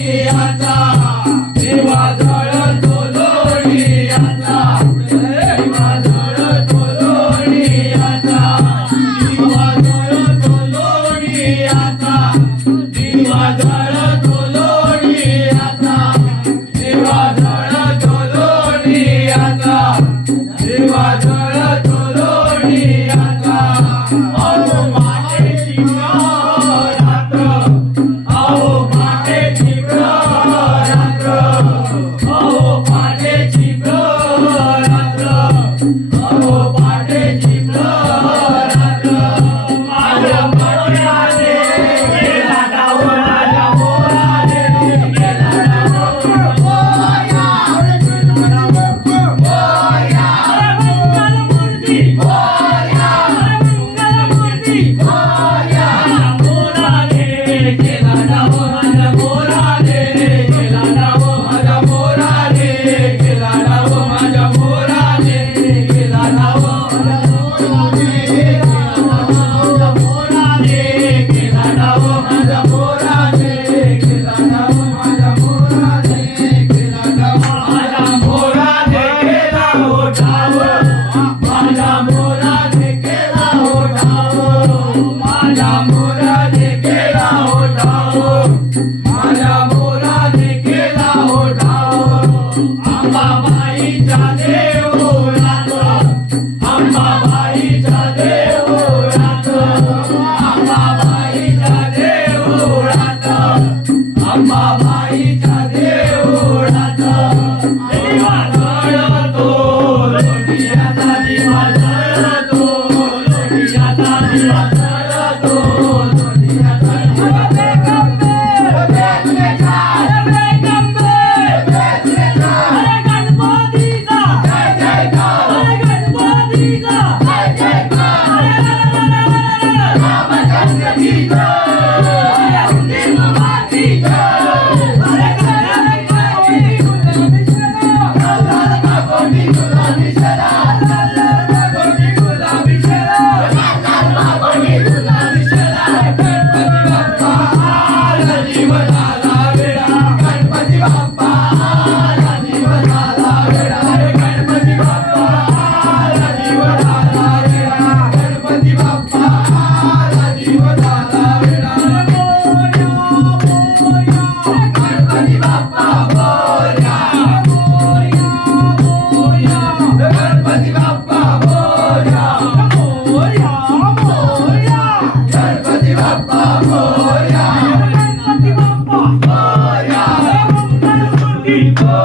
Yeah,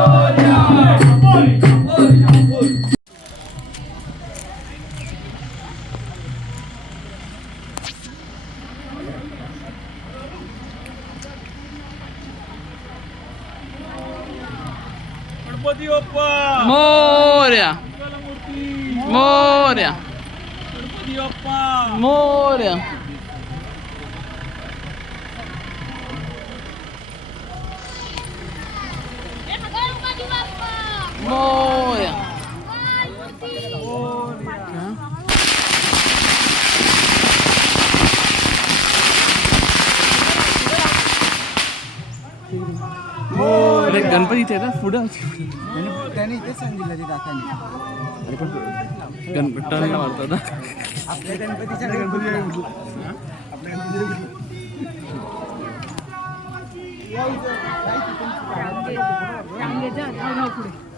Ganpati गणपतीचे आहे ना पुढं त्यांनी इथेच सांगितलं ते काकांनी. गणपतीला मारतात ना. आपल्या गणपतीच्या गणपती ठीक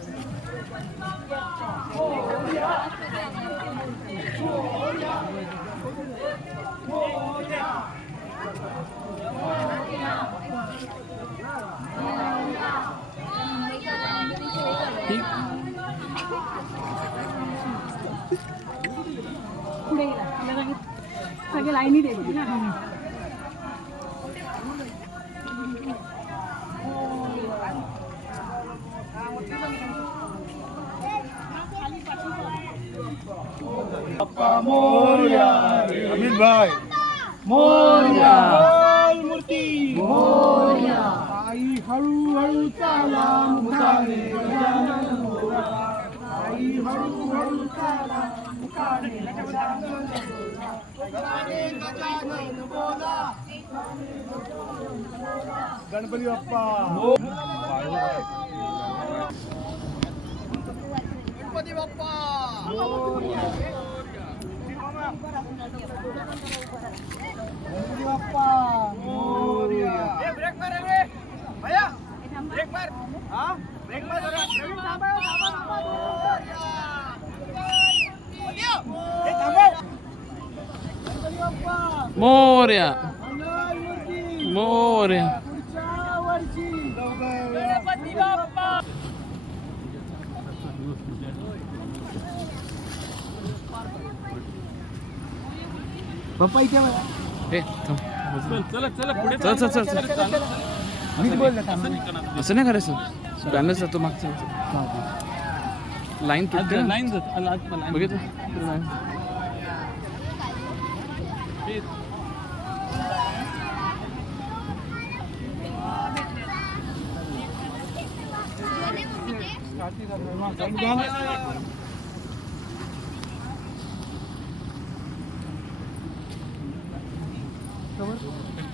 सगळे लाईनी द्यायची ना गणपती बाप्पा। मोर्या मोर्या पप्पा इथे बघा. हे? थांब. चला चला पुढे चल चल चल चल. असं नाही करायचं. बॅनर जातो मागच्या लाईन तुटते लाईन जात. लाईन बघितलं? लाईन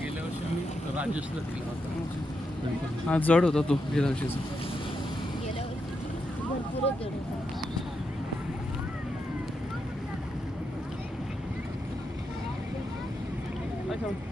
गेल्या वर्षी आम्ही राजेशला दिला होता. हा जड होता तो गेल्या वर्षीचा. Kırık. Bakalım.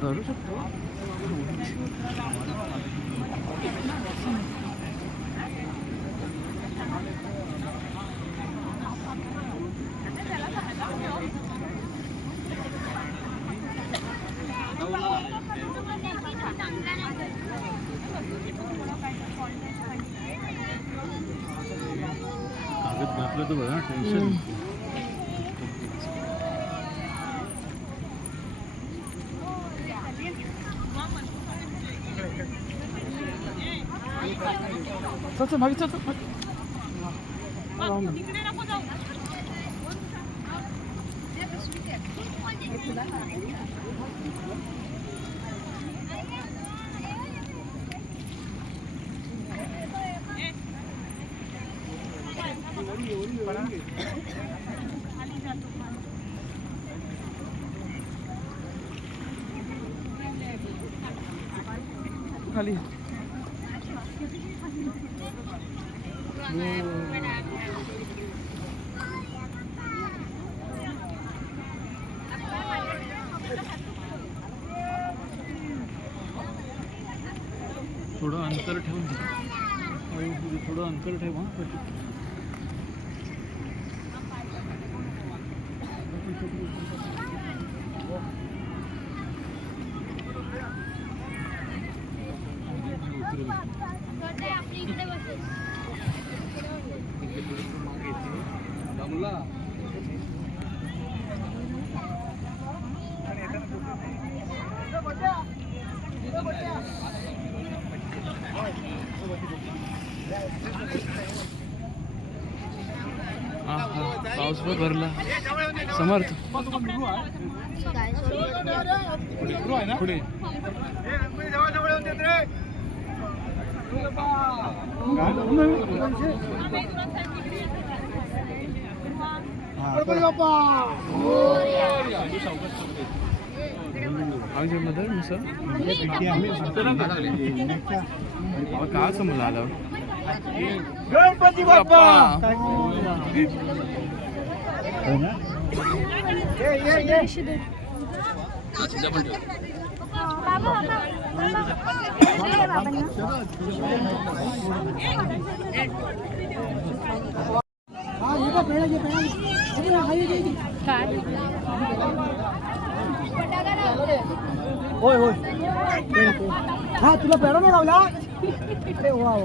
धरू शकतो कागद घातलं तर बघा टेन्शन चल चल मागे चल चल मागे. खाली थोडं अंतर ठेवून थोडं अंतर ठेव हा. पाऊस पण भरला. समर्थ. पुढे. मदर मिसळ. काय समोर आलं? गणपती बाप्पा. काय होय होय हा तुला पेढा नाही लावला अरे वा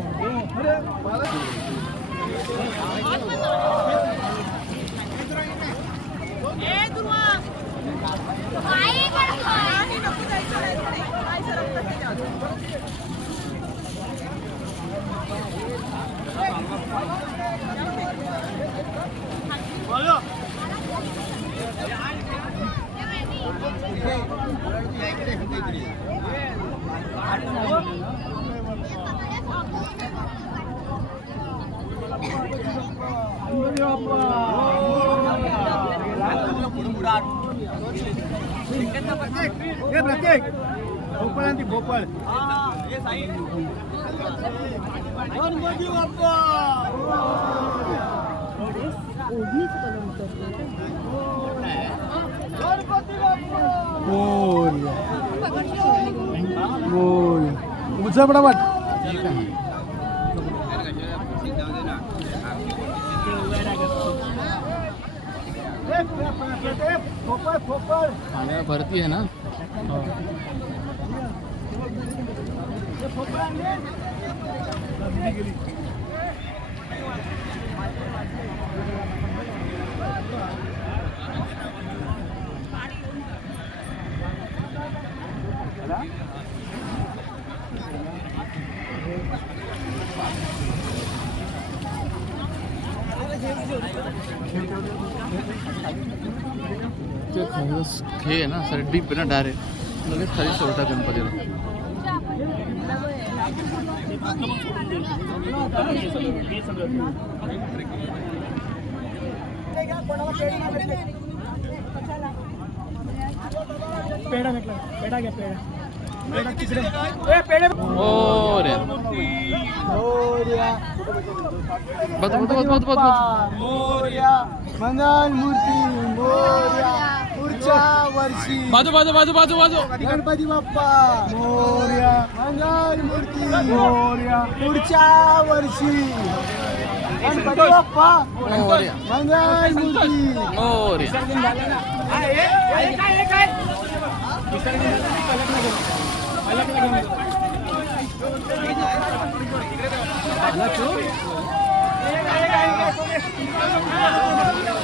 भोपळ गणपती बाप्पा मोरया मोरया उचल पटापट ठीक आहे भरती आहे ना? ते खाली खे आहे ना सर डीप आहे ना डायरेक्ट लगेच खाली सोडतात गणपतीला पेढा भेटला. पेढा घ्या पेढा. पेढा ओ रे मोरया. बस बस बस बस बस मोरया. मंगल मूर्ती मोरया. पुढच्या वर्षी. बाजू बाजू बाजू बाजू बाजू. गणपती बाप्पा. मोरया. मंगल मूर्ती. मोरया. पुढच्या वर्षी. गणपती बाप्पा. मोरया. मंगल मूर्ती. ए अरे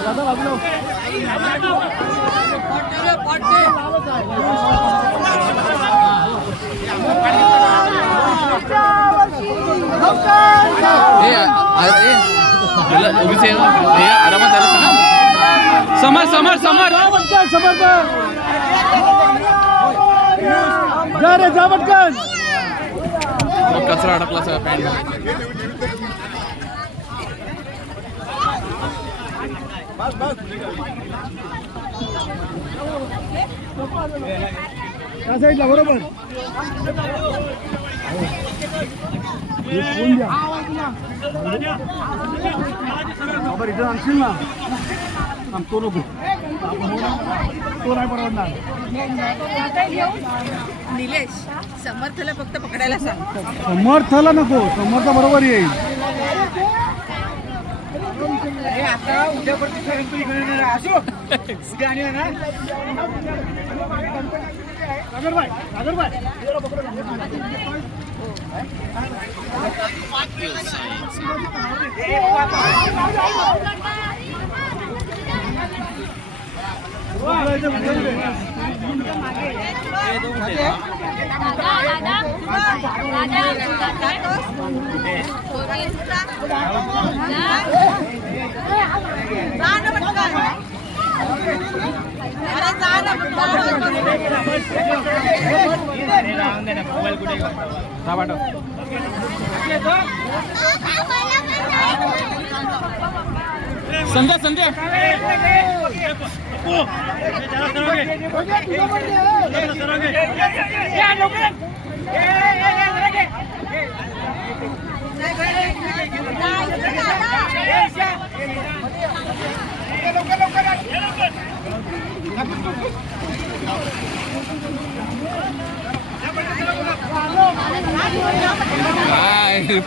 त्याला उभीच आहे आरामात झालं ना? समर समर समर. जा रे जा पटकन कचरा अडकला सगळा पॅन्ट त्या साईडला बरोबर. हे फोन द्या. बाबा इथं आणशील ना? तो नको. तो नाही परवडणार. निलेश समर्थला फक्त पकडायला सांग. समर्थला नको. समर्थ बरोबर येईल. अरे आता उद्यापर्यंत इकडे येणार आहे. असो उद्या आणि येणार. టమాటో సంధ్య సంధ్య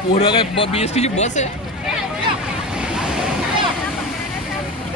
पोरं काय बी एस टीची बस आहे?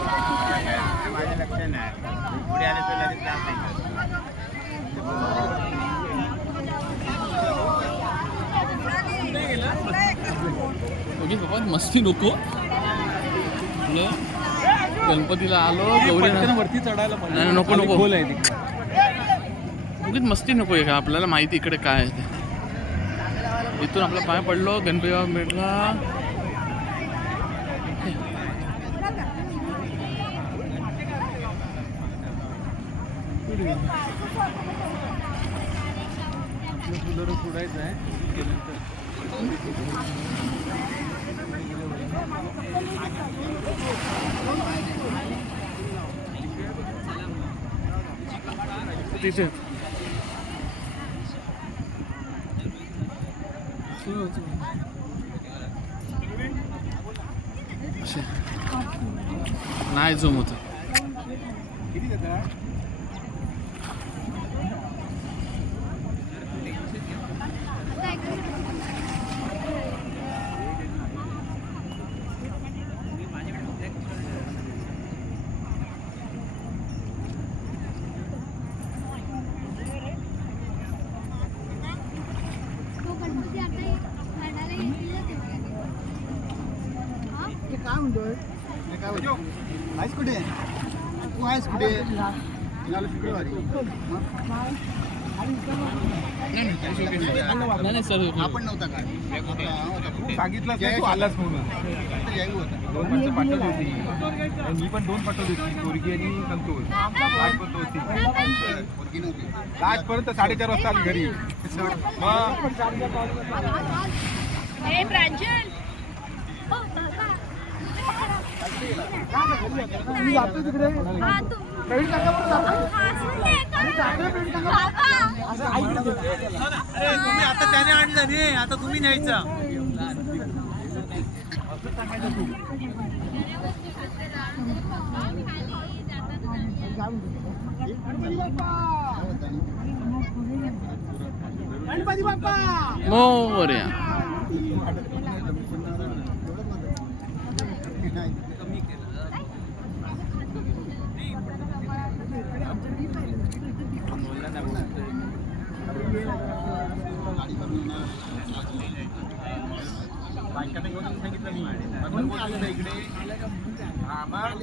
माझ्या लक्षात नाही पुढे आले तर लगेच त्रास नाही. बाबा मस्ती नको. गणपतीला आलो गौरी वरती चढायला नको, नको. उगीच मस्ती नको आहे का? आपल्याला माहिती इकडे काय आहे ते. इथून आपला पाय पडलो गणपती बाबा भेटला. फुलं सोडायचं आहे. तिथे असे. नाही झोम होत तो गणपती आता झाडाला येतील ना तेव्हा. हा? काय म्हणतोय काय म्हणतो आहेस कुठे तू आहेस कुठे निघालो शुक्रवारी नाही नाही सर आपण नव्हता काय सांगितलं तू आलाच म्हणून. दोन माणसं पाठवली होती. आणि मी पण दोन पाठवली होती पोरगी आणि संतोष. होती. आठपर्यंत साडेचार वाजता आली घरी. मग? तिकडे. ऐकलं तुम्ही आता त्याने आणलं नाही आता तुम्ही न्यायचं. गणपती बाप्पा. मोर्या बायकांना घेऊन येऊन सांगितलं मी म्हणून बोललो इकडे हा, मग.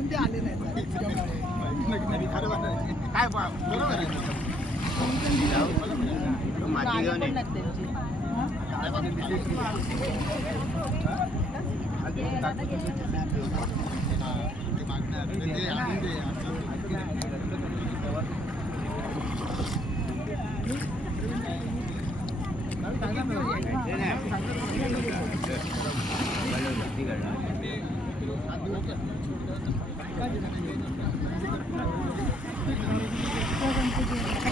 आचारी काय बा- बरोबर आहे माझी घेऊन ये. गणपती